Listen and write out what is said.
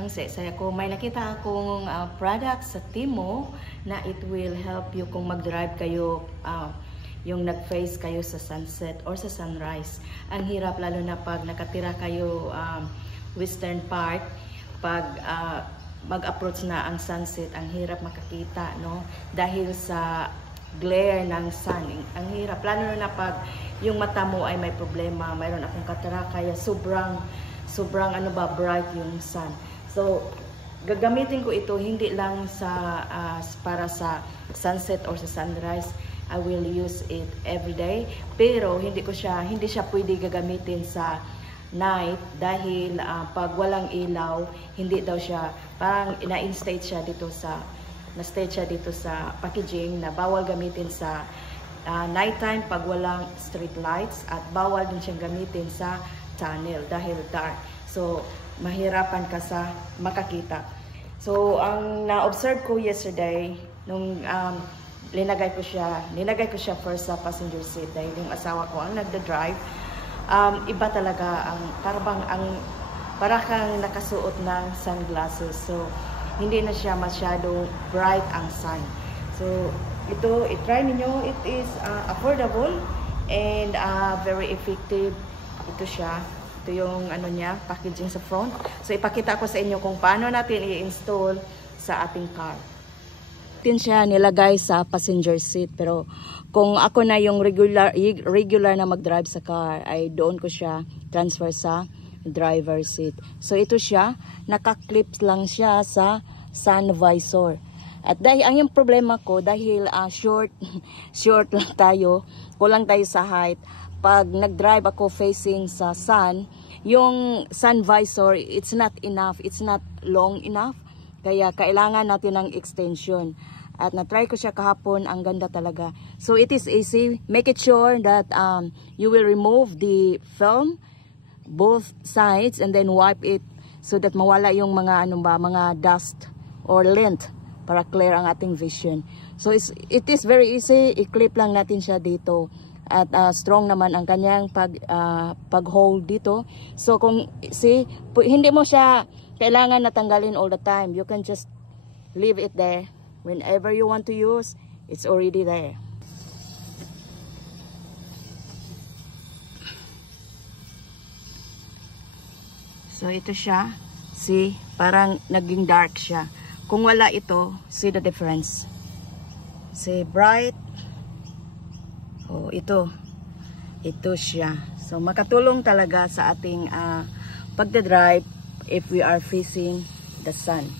ang saya ko. May nakita akong product sa Timo na it will help you kung mag-drive kayo, yung nag-face kayo sa sunset or sa sunrise. Ang hirap lalo na pag nakatira kayo western part, pag mag-approach na ang sunset, ang hirap makakita, no? Dahil sa glare ng sun. Ang hirap, lalo na pag yung mata mo ay may problema, mayroon akong cataracts, kaya sobrang bright yung sun. So gagamitin ko ito hindi lang sa para sa sunset or sa sunrise. I will use it every day, pero hindi siya pwede gagamitin sa night dahil pag walang ilaw, hindi daw siya, parang na-state siya dito sa packaging na bawal gamitin sa nighttime pag walang street lights, at bawal din siyang gamitin sa tunnel dahil dark. So mahirapan ka sa makakita. So ang na-observe ko yesterday nung linagay ko siya first sa passenger seat dahil yung asawa ko ang nagda-drive. Iba talaga para kang nakasuot ng sunglasses. So hindi na siya masyadong bright ang sun. So ito, i-try niyo. It is affordable and very effective. Ito siya. Ito yung niya, packaging sa front. So ipakita ko sa inyo kung paano natin i-install sa ating car. Tin siya nilagay sa passenger seat, pero kung ako na yung regular na mag-drive sa car, ay doon ko siya transfer sa driver seat. So ito siya, naka-clip lang siya sa sun visor. At dahil ang yung problema ko, dahil short lang tayo, kulang tayo sa height, pag nag-drive ako facing sa sun, yung sun visor, it's not long enough, kaya kailangan natin ng extension. At na-try ko siya kahapon, ang ganda talaga. So it is easy. Make it sure that you will remove the film both sides and then wipe it so that mawala yung mga mga dust or lint para clear ang ating vision. So it is very easy. I-clip lang natin siya dito. At strong naman ang kanyang pag-hold dito. So kung hindi mo siya kailangan natanggalin all the time. You can just leave it there. Whenever you want to use, it's already there. So ito siya. See, parang naging dark siya. Kung wala ito, see the difference. See, bright. Oh, ito siya. So makatulong talaga sa ating pagdadrive if we are facing the sun.